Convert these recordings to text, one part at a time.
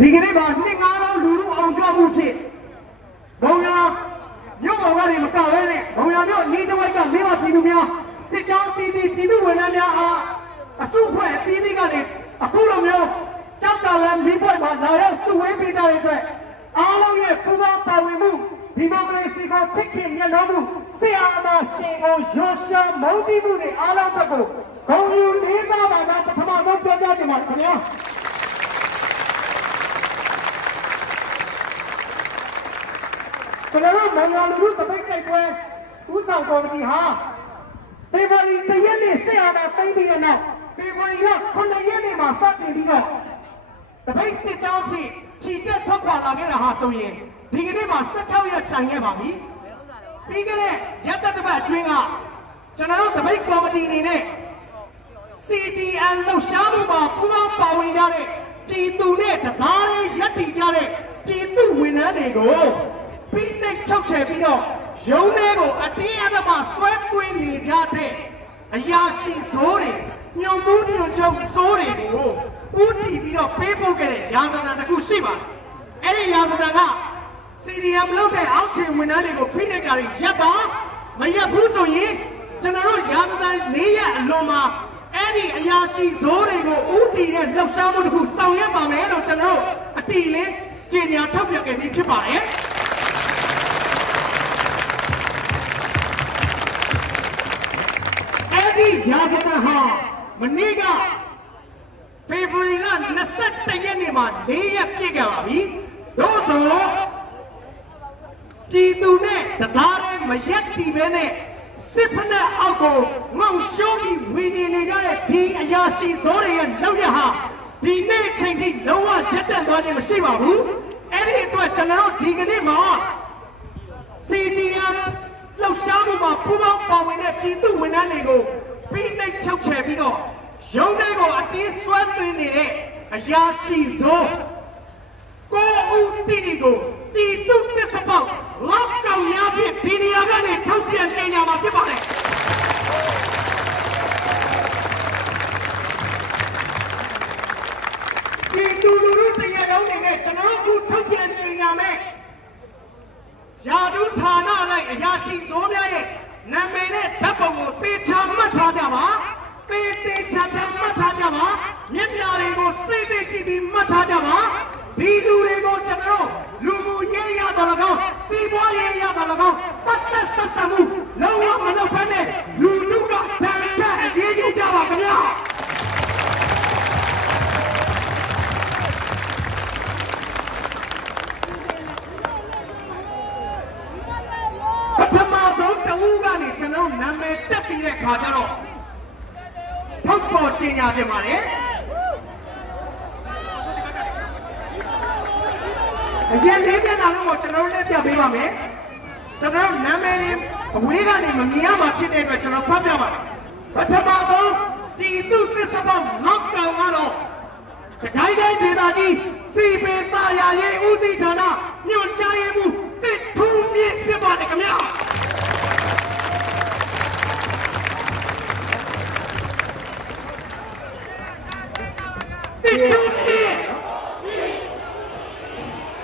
ဒီကနေ့မှာနှစ်ငါးလုံးလူလူအောင်ကြွမှုဖြစ်ဘုံရမြို့ပေါ်ကနေမကဘဲနဲ့ဘုံရမြို့နေတဝိုက်ကမိဘပြည်သူများစစ်ကြောင်းတီးတီးပြည်သူဝန်ထမ်းများအားအစုအဖွဲ့အသီးသီးကနေအခုလိုမျိုးကြောက်တာလည်းမိဘမှာလာရောက်စုဝေးပေးကြတဲ့အတွက်အားလုံးရဲ့ပူးပေါင်းပါဝင်မှုဒီမိုကရေစီကိုချစ်ခင်မြတ်လို့မှုဆရာမရှင်ကိုရွှေရှာမုန်းတီးမှုတွေအားလုံးဘက်ကိုဂုဏ်ယူလေးစားပါကြောင်းပထမဆုံးပြောကြားချင်ပါတယ်ခင်ဗျာကျွန်တော်တို့နိုင်ငံလူထုတပိတ်တိုက်ပွဲဦးဆောင်ကော်မတီဟာဖေဖော်ဝါရီ 1 ရက်နေ့ဆက်အောင်သိမ်းပြီးတဲ့နောက်ဖေဖော်ဝါရီလ 9 ရက်နေ့မှာစတင်ပြီးတော့တပိတ်စစ်ကြောင်းဖြစ်ချီတက်ထွက်ခွာလာခဲ့တာဟာဆိုရင်ဒီကနေ့မှာ16ရက်တိုင်ခဲ့ပါပြီပြီးခဲ့တဲ့ရက်သက်တစ်ပတ်အတွင်းကကျွန်တော်တို့တပိတ်ကော်မတီအနေနဲ့ CDN လှုပ်ရှားမှုမှာပူးပေါင်းပါဝင်ကြတဲ့ပြည်သူနဲ့တသားတည်းရပ်တည်ကြတဲ့ပြည်သူဝန်ထမ်းတွေကိုပြီးနဲ့ချုပ်ချယ်ပြီးတော့ရုံးတွေကိုအတင်းအဓမ္မဆွဲသွင်းနေကြတဲ့အရာရှိစိုးတွေညွန်မှုညွန်ချုပ်စိုးတွေကိုဦးတည်ပြီးတော့ပေးပို့ခဲ့တဲ့ရာဇသံတစ်ခုရှိပါတယ်။အဲ့ဒီရာဇသံက CDM လုပ်တဲ့အောက်ခြေဝန်ထမ်းတွေကိုဖိနှိပ်ကြတဲ့ရပ်ပါမရပ်ဘူးဆိုရင်ကျွန်တော်တို့ရာဇသံ4ရက်အလွန်မှာအဲ့ဒီအရာရှိစိုးတွေကိုဦးတည်တဲ့လှုပ်ရှားမှုတစ်ခုဆောင်ရွက်ပါမယ်လို့ကျွန်တော်တို့အတီးလေးကြေညာထုတ်ပြန်ခဲ့ပြီးဖြစ်ပါတယ်။ဒီရာဇသံဟာမနေ့ကဖေဖော်ဝါရီလ21ရက်နေ့မှာ4ရက်ပြည့်ခဲ့ပါပြီ။သို့တော့ပြည်သူနဲ့တသားတည်းမရက်တီပဲနဲ့စစ်ဖက်နဲ့အောက်ကိုငုံရှိုးပြီးဝင်နေကြတဲ့ဒီအရာရှိဇောတွေရဲ့လောက်ရဟာဒီနေ့ချိန်ထိလုံးဝချက်တက်သွားခြင်းမရှိပါဘူး။အဲ့ဒီအတွက်ကျွန်တော်တို့ဒီကနေ့မှာ CDM လှုပ်ရှားမှုမှာပူးပေါင်းပါဝင်တဲ့ပြည်သူဝန်ထမ်းတွေကိုပြီးနှိပ်ချုပ်ချယ်ပြီးတော့ရုံးတွေကိုအတင်းဆွဲသွင်းနေတဲ့အရာရှိစိုးကိုဦးတီတီကိုတီတုသစ္စာပေါက်လောက်ကောင်များဖြင့်ဒီနေရာကနေထုတ်ပြန်ကြေညာမှာဖြစ်ပါတယ်ဒီလူလူတရားတော်နေနဲ့ကျွန်တော်တို့ထုတ်ပြန်ကြေညာမယ်ရာထူးဌာနလိုက်အရာရှိစိုးများရဲ့နာမည်နဲ့ဓာတ်ပုံကိုသေချာမှတ်ထားကြပါသေချာမှတ်ထားကြပါမျက်နှာတွေကိုစိတ်ကြည့်ပြီးမှတ်ထားကြပါဒီလူတွေကိုကျွန်တော်လူမှုရေးရတော်၎င်းစီးပွားရေးရတော်၎င်းပတ်သက်ဆက်ဆံမှုလုံးဝမလုပ်ဘဲနဲ့လူထုကတန်ခါအရေးကြီးကြပါခင်ဗျာပထမဆုံးတဦးကနေကျွန်တော်နာမည်တက်ပြီးတဲ့ခါကျတော့ထုတ်ပေါ်ကြေညာခြင်းပါတယ်အရင်လေးပြန်လာလို့ကျွန်တော်လည်းပြပေးပါမယ်ကျွန်တော်နာမည်တွေအဝေးကနေမမြင်ရမှာဖြစ်တဲ့အတွက်ကျွန်တော်ဖတ်ပြပါတယ်ပထမဆုံးပြည်သူသစ္စာပေါင်းလောက်ကောင်ကတော့စကိုင်းတိုင်းဒေသကြီးစီပင်သားရရေးဦးစီးဌာနညွှန်ကြားရေးမှူးတစ်ထူးမြင့်ဖြစ်ပါတယ်ခင်ဗျာတစ်ထူးမြင့်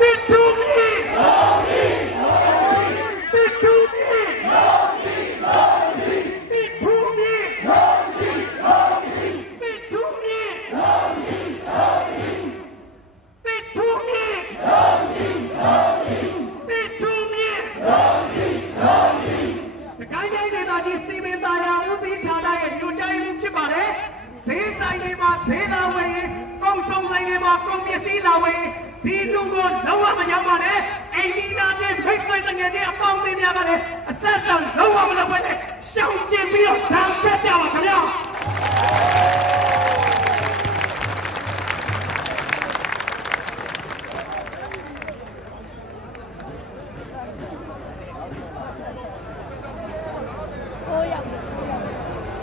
တစ်ထူးမြင့်တစ်ထူးမြင့်တစ်ထူးမြင့်တစ်ထူးမြင့်တစ်ထူးမြင့်စကိုင်းတိုင်းဒေသကြီးစီမံသားရာဦးစီးဌာနရဲ့ညွှန်ကြားရေးမှူးဖြစ်ပါတယ်ဈေးဆိုင်တွေမှာဈေးလာဝယ်ရင်ကုန်စုံဆိုင်တွေမှာကုန်ပစ္စည်းလာဝယ်ရင်ဒီလူကိုလုံးဝမရောက်ပါနဲ့အိမ်ဒီနာချင်းဖိတ်ဆွေးတငယ်ချင်းအပေါင်းအသင်းများကလည်းအဆက်ဆံလုံးဝမလုပ်ဘဲနဲ့ရှောင်ကျဉ်ပြီးတော့ဗန်ဆက်ကြပါခင်ဗျာ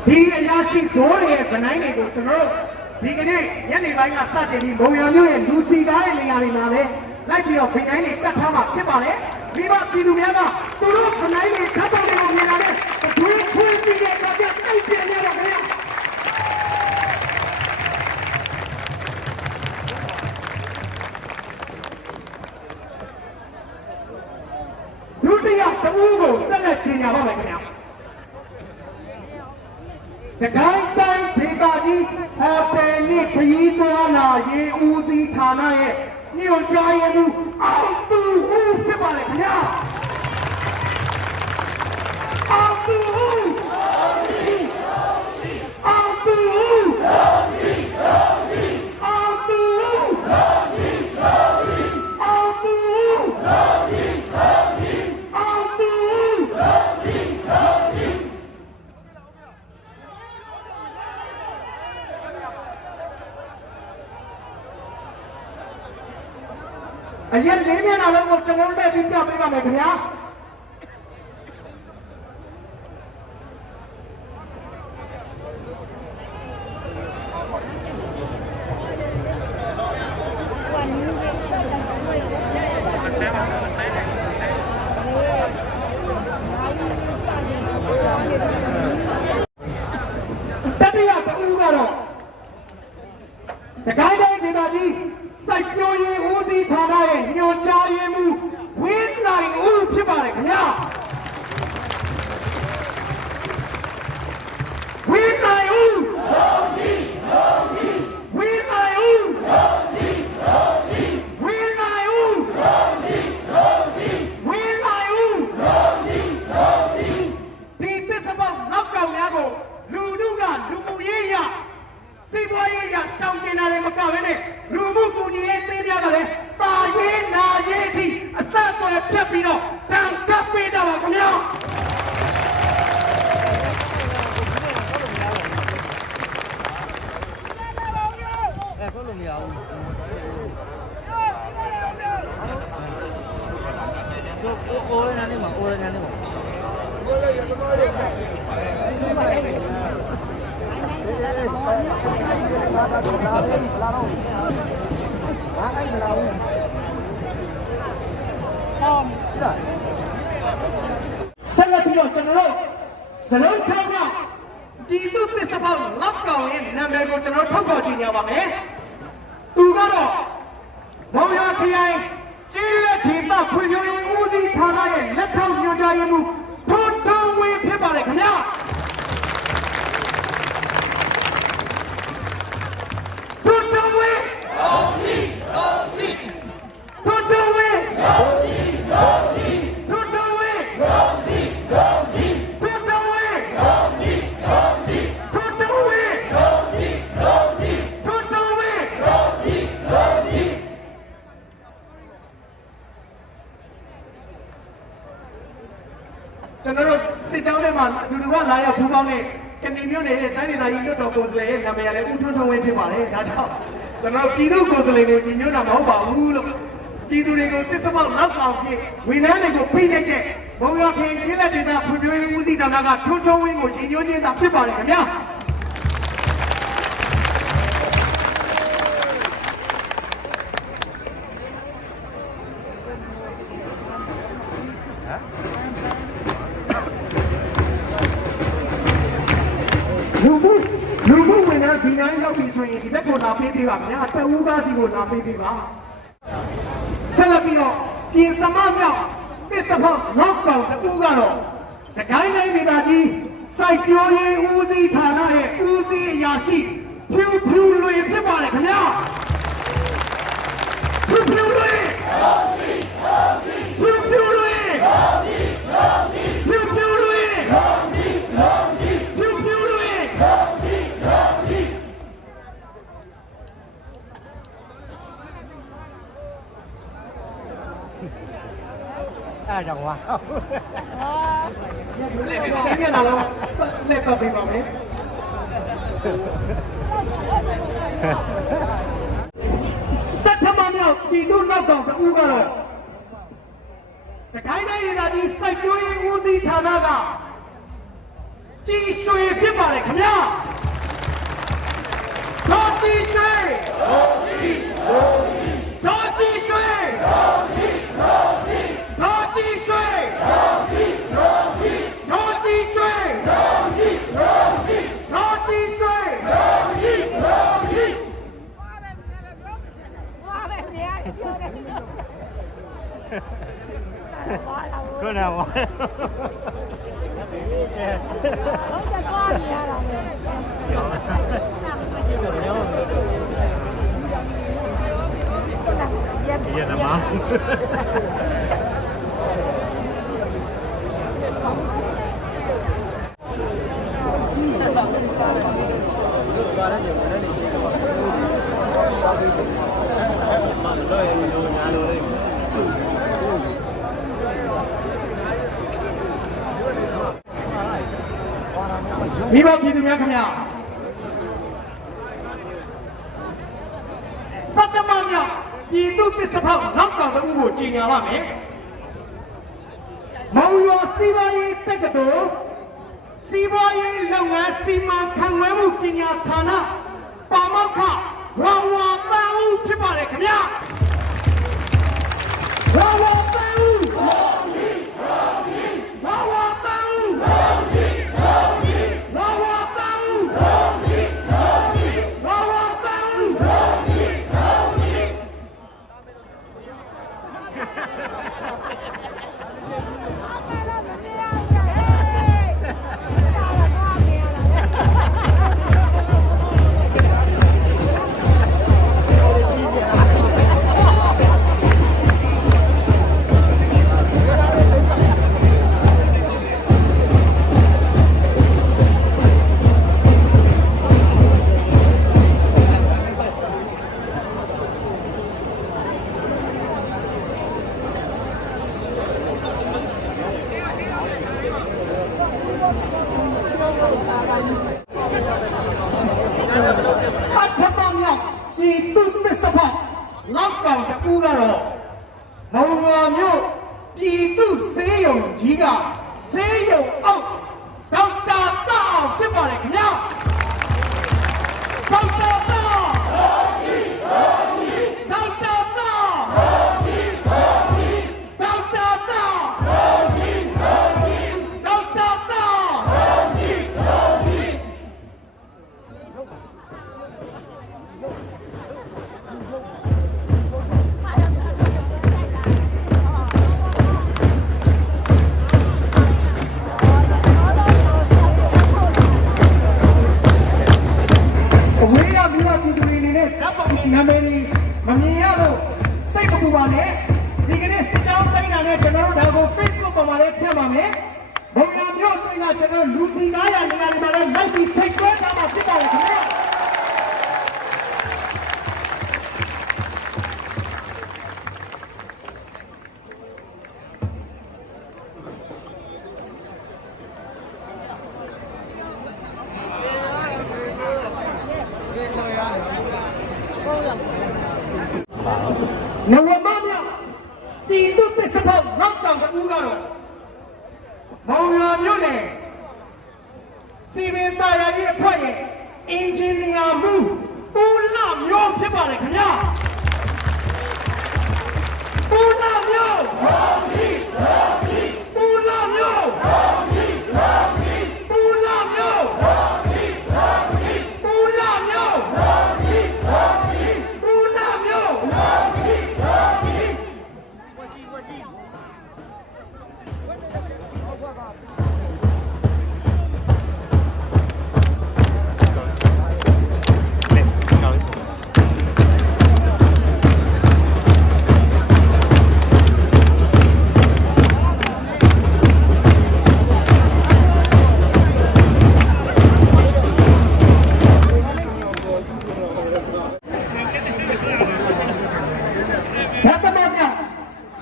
ဒီအရာရှိဇောရဲ့ဗနိုင်းတွေကိုကျွန်တော်တို့ဒီကနေ့ညနေပိုင်းကစတင်ပြီးမုံရမျိုးရဲ့လူစီကားတဲ့နေရာတွေမှာလည်းလိုက်ပြီးတော့ဗနိုင်းတွေကတ်ထားမှဖြစ်ပါတယ်မိဘပြည်သူများကသူတို့ဗနိုင်းတွေခတ်ပေါ်တွေကိုမြင်လာတဲ့ဘွေခွေးကြီးတဲ့ကပြတ်တိတ်ပြနေတော့ခင်ဗျာ တူကိုဆက်လက်ကျင်းညာပါမယ်ခင်ဗျာစကိုင်းတိုင်းဒေသကြီးဟိုတယ်နဲ့ခရီးသွားလာရေးဦးစီးဌာနရဲ့ညွှန်ကြားရေးမှူးအောင်သူဦးဖြစ်ပါတယ်ခင်ဗျာအောင်သူဦးအောင်သူဦးအောင်သူဦးအောင်သူအရင်လေးမျက်နှာလုံးကိုကျွန်တော်တက်ပြီးပြပေးပါမယ်ခင်ဗျာတတိယတူကတော့စကိုင်းတိုင်းဒေသကြီးစိုက်ပျိုးရေးဦးစီးဌာနရဲ့ညွှန်ကြားရေးမှူးဝင်းနိုင်ဦးဖြစ်ပါတယ်ခင်ဗျာဝင်းနိုင်ဦးဝင်းနိုင်ဦးဝင်းနိုင်ဦးဝင်းနိုင်ဦးဒီသစ္စာပေါင်းနောက်ကောင်များကိုလူတို့ကလူမှုရေးရစီးပွားရေးရရှောင်ကျင်တာတွေမကဘဲနဲ့လူမှုကူညီရေးပေးကြတာလေပါရေးနာရေးအထိအဆက်အသွယ်ဖြတ်ပြီးတော့တန်ကပ်ပေးကြပါခင်ဗျာခေါ်လို့မရဘူးအိုးရနေမှာအိုးရနေမှာကိုလည်းရတော့ရပါဆက်လက်ပြီးတော့ကျွန်တော်တို့စလုံးထောက်ကဒီသူသစ္စာပေါင်းလောက်ကောင်ရဲ့နာမည်ကိုကျွန်တော်ထုတ်ဖော်ကြေညာပါမယ်သူကတော့မောင်ရခရိုင်ကျေးလက်ဒေသဖွံ့ဖြိုးရေးဦးစီးဌာနရဲ့လက်ထောက်ညွှန်ကြားရေးမှူးထွန်းထွန်းဝင်းဖြစ်ပါတယ်ခင်ဗျာထွန်းထွန်းဝင်းအောင်စီထွန်းထွန်းဝင်းအောင်စီထွန်းထွန်းဝင်းအောင်စီထွန်းထွန်းဝင်းအောင်စီထွန်းထွန်းဝင်းအောင်စီထွန်းထွန်းဝင်းအောင်စီကျွန်တော်တို့စစ်ကြောင်းထဲမှာလူတွေကလာရောက်ပူးပေါင်းတဲ့ကနေမျိုးနေတဲ့တိုင်းဒေသကြီးလွှတ်တော်ကိုယ်စားလှယ်ရဲ့နာမည်လည်းဦးထွန်းထွန်းဝင်းဖြစ်ပါတယ်ဒါကြောင့်ကျွန်တော်ပြည်သူကိုယ်စားလှယ်ကိုညီညွတ်တာမဟုတ်ပါဘူးလို့ပြည်သူတွေကိုသစ္စာပေါက်နောက်ကောင်ပြဝန်ထမ်းတွေကိုဖိနှိပ်တဲ့ဘုံရခင်ကျေးလက်ဒေသဖွံ့ဖြိုးရေးဦးစီးဌာနကထွန်းထွန်းဝင်းကိုညီညွတ်ခြင်းသာဖြစ်ပါတယ်ခင်ဗျာလူမှုဝန်ထမ်းဒီတိုင်းရောက်ပြီဆိုရင်ဒီဘက်ကိုလာပေးပါခင်ဗျာတအူးကားစီကိုလာပေးပါဆက်လက်ပြီးတော့ပြင်စမမြောက်သစ္စာပေါင်းနောက်ကောင်တအူးကတော့စကိုင်းတိုင်းဒေသကြီးစိုက်ပျိုးရေးဦးစီးဌာနရဲ့ဦးစီးအရာရှိဖြူဖြူလွင်ဖြစ်ပါတယ်ခင်ဗျာဖြူဖြူလွင်ဖြူဖြူလွင်ဖြူဖြူလွင်ဖြူဖြူလွင်အဲ့ကြောင့်ပါလက်ပြလာတော့လက်ပတ်ပေးပါမယ်စက်ထမမြောက်ပြည်သူနောက်ကောင်တူကတော့စကိုင်းတိုင်းဒေသကြီးစိုက်ပျိုးရေးဦးစီးဌာနကကြည်ရွှေဖြစ်ပါတယ်ခင်ဗျာတော်ကြည်ရွှေတော်ကြည်ရွှေတော်ကြည်ရွှေတော်ကြည်ရွှေတော်ကြည်ရွှေတော်ကြည်ရွှေ Con nào mà. Không cho con gì à rồi. Bây giờ là máu. မိဘပြည်သူများခင်ဗျာပထမမြောက်ပြည်သူပစ္စဖောက်လောက်ကောင်တစ်ခုကိုကြီးညာပါမယ်မောင်ရောစီးပွားရေးတက္ကသိုလ်စီးပွားရေးလုပ်ငန်းစီမံခန့်ခွဲမှုပညာဌာနပါမောက္ခဝါဝါတန်းဦးဖြစ်ပါတယ်ခင်ဗျာဝါဝါတန်းဦးဝါဝါတန်းဦးဝါဝါတန်းဦးဝါဝါတန်းဦးဒီသူ့ပစ္စဖတ်လောက်ကောင်တူကတော့မောင်ရွာမြို့ပြည်သူစေးရုံကြီးကစေးရုံအောက်ဒေါက်တာတောက်ဖြစ်ပါတယ်ခင်ဗျာဒေါက်တာတောက်ဒေါက်တာတောက်ဒေါက်တာတောက်ဒေါက်တာတောက်နာမည်ကြီးမမြင်ရတော့စိတ်မပူပါနဲ့ဒီကနေ့စစ်ကြောင်းတိုင်းတာနဲ့ကျွန်တော်တို့ဒါကို Facebook ပေါ်မှာလည်းထည့်ပါမယ်ဘုံရမျိုးတွေ့တာကျွန်တော်လူစီ900နေရာတွေမှာလည်း like ပြီး take ဆွဲထားမှာဖြစ်ပါတယ်ခင်ဗျာနဝမမြောက်ပြည်သူ့ပစ္စဖောက်လောက်တောင်တူကတော့မောင်ရွာမြို့နယ်စီမံသားရကြီးအဖွဲ့ရဲ့အင်ဂျင်နီယာမှုဦးလမျိုးဖြစ်ပါတယ်ခင်ဗျာဦးလမျိုးဦးလမျိုးဦးလမျိုးဦးလမျိုး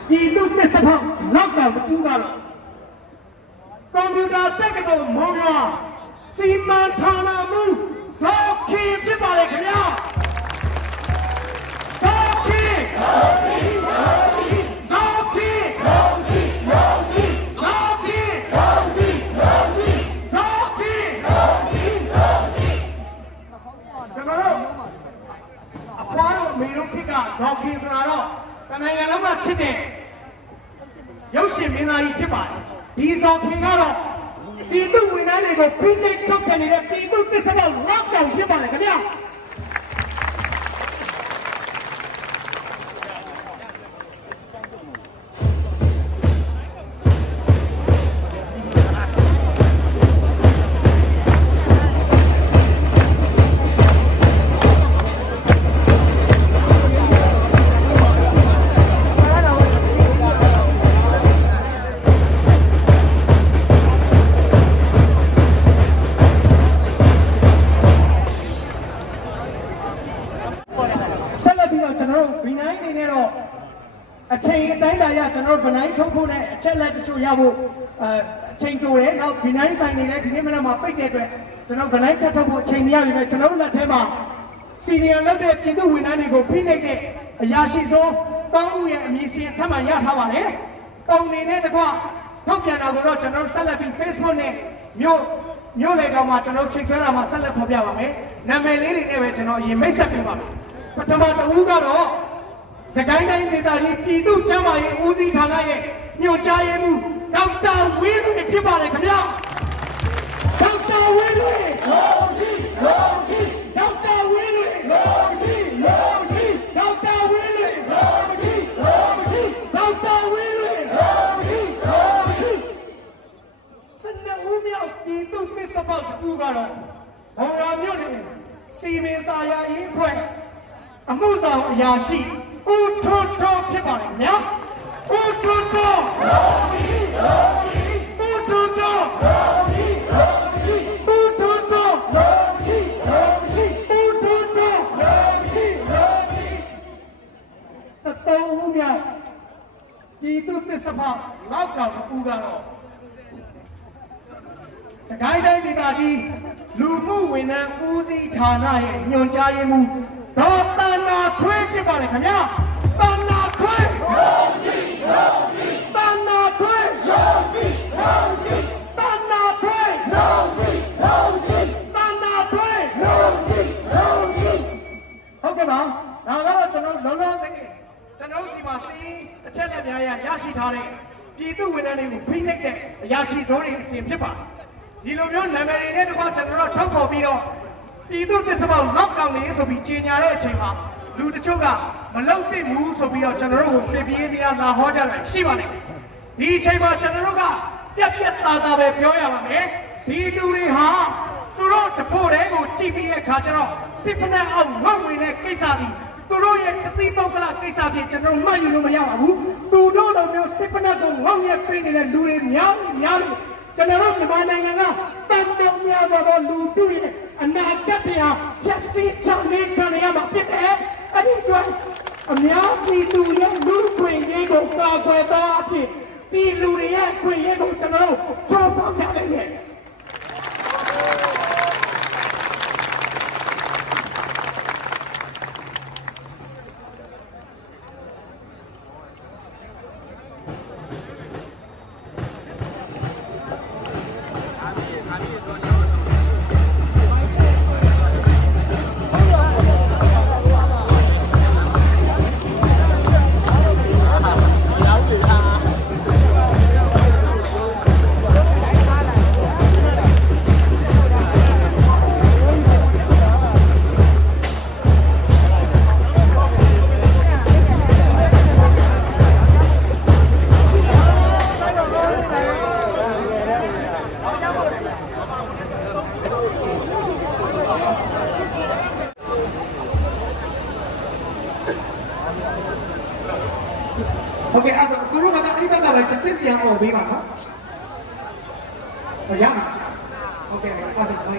ပြည်သူ့ပစ္စဖောက်လောက်တောင်တူကတော့ကွန်ပျူတာတက္ကသိုလ်မောင်ရွာစီမံဌာနမှုဇော်ခင်ဖြစ်ပါလေခင်ဗျာဇော်ခင်ဇော်ခင်ဇော်ခင်ဇော်ခင်ဇော်ခင်ဇော်ခင်ဇော်ခင်ဇော်ခင်ကျွန်တော်တို့အဖွားတို့မေတို့ခေတ်ကဇော်ခင်ဆိုတာတော့တနိုင်ငံလုံးမှာချစ်တဲ့ရုပ်ရှင်မင်းသားကြီးဖြစ်ပါတယ်ဒီဇော်ခင်ကတော့ပြည်သူဝန်ထမ်းတွေကိုဖိနှိပ်ချုပ်ချယ်နေတဲ့ပြည်သူသစ္စာလောက်တောင်ဖြစ်ပါလေခင်ဗျာ နိုင်နေနဲ့တော့အချိန်အတိုင်းတာရကျွန်တော်ဗနိုင်ထုတ်ဖို့နဲ့အချက်လက်တချို့ရဖို့အချိန်တိုတယ်နောက်ဗနိုင်ဆိုင်နေလဲဒီနေ့မနက်မှာပိတ်တဲ့အတွက်ကျွန်တော်ဗနိုင်ထပ်ထုတ်ဖို့အချိန်မရပြီပဲကျွန်တော်တို့လက်ထဲမှာစီနီယာလုပ်တဲ့ပြည်သူဝန်ထမ်းတွေကိုဖိနှိပ်တဲ့အရာရှိဆုံးတောင်းဦးရဲ့အမည်စင်ထပ်မှရထားပါတယ်။တောင်းနေတဲ့တကွထုတ်ပြန်တာကိုတော့ကျွန်တော်ဆက်လက်ပြီး Facebook နဲ့မြို့လေကောင်မှာကျွန်တော်ချိန်ဆွဲတာမှာဆက်လက်ဖော်ပြပါမယ်။နာမည်လေးတွေနဲ့ပဲကျွန်တော်အရင်မိတ်ဆက်ပေးပါမယ်။ပထမတဦးကတော့စကိုင်းတိုင်းဒေသကြီးပြည်သူ့ကျန်းမာရေးဦးစီးဌာနရဲ့ညွှန်ကြားရေးမှူးဒေါက်တာဝင်းလွင်ဖြစ်ပါတယ်ခင်ဗျာ။ဒေါက်တာဝင်းလွင်လုံးရှိဒေါက်တာဝင်းလွင်လုံးရှိဒေါက်တာဝင်းလွင်လုံးရှိဒေါက်တာဝင်းလွင်လုံးရှိစနဦးမြောက်ပြည်သူ့သစ္စာပေါက်တူကတော့ဘောင်ရမြို့နယ်စီမင်းသားယာရေးဖွဲ့အမှုဆောင်အရာရှိဦးထွန်းထွန်းဖြစ်ပါတယ်ခင်ဗျာဦးထွန်းထွန်းဦးထွန်းထွန်းဦးထွန်းထွန်းစတောင်းဦးများပြည်သူသစ္စာဖောက်လောက်ကောင်ဦးကတော့စကိုင်းတိုင်းဒေသကြီးလူမှုဝန်ထမ်းဦးစီးဌာနရဲ့ညွှန်ကြားရေးမှူးဒေါ်တန်နာထွေးဖြစ်ပါတယ်ခင်ဗျာတန်နာထွေးတန်နာထွေးတန်နာထွေးတန်နာထွေးဟုတ်ကဲ့ပါဒါကတော့ကျွန်တော်လုံးလုံးစိတ်ကျွန်တော်စီမှာစီအချက်လက်များရရှိထားတဲ့ပြည်သူဝန်ထမ်းတွေကိုဖိနှိပ်တဲ့အရာရှိစိုးတွေအစဉ်ဖြစ်ပါတယ်ဒီလိုမျိုးနာမည်တွေနဲ့တကွာကျွန်တော်တို့ထုတ်ပေါ်ပြီးတော့ပြည်သူ့သစ္စာပေါက်လောက်ကောင်နေဆိုပြီးကြေညာတဲ့အချိန်မှာလူတချို့ကမလုံသင့်ဘူးဆိုပြီးတော့ကျွန်တော်တို့ကိုရွှေပြည်နေရာလာဟောကြတယ်ရှိပါတယ်ဒီအချိန်မှာကျွန်တော်တို့ကပြက်သားသားပဲပြောရပါမယ်ဒီလူတွေဟာသူတို့တပို့တဲ့ကိုကြည့်ပြီးတဲ့အခါကျတော့စစ်ဖက်အောင်ငုံဝင်တဲ့ကိစ္စဒီသူတို့ရဲ့တတိပုဂ္ဂလကိစ္စဖြစ်ကျွန်တော်မှတ်ယူလို့မရပါဘူးသူတို့လိုမျိုးစစ်ဖက်ကိုငုံရပေးနေတဲ့လူတွေများလို့ကျွန်တော်တို့မြန်မာနိုင်ငံကတန်တောင်များသောလူထုရဲ့အနာဂတ်တရားဖြည့်ဆည်းချနေကြရမှာဖြစ်တယ်။အဲဒီတော့အများပြည်သူရဲ့လူ့ခွင့်ရေးကိုကာကွယ်သောအဖြစ်ဒီလူတွေရဲ့ခွင့်ရေးကိုကျွန်တော်တို့ချိုးဖောက်ကြလိုက်တယ်။ Okay, also guru kata ini kata baik kesini yang mau bima, oh ya, okay, pasang baik.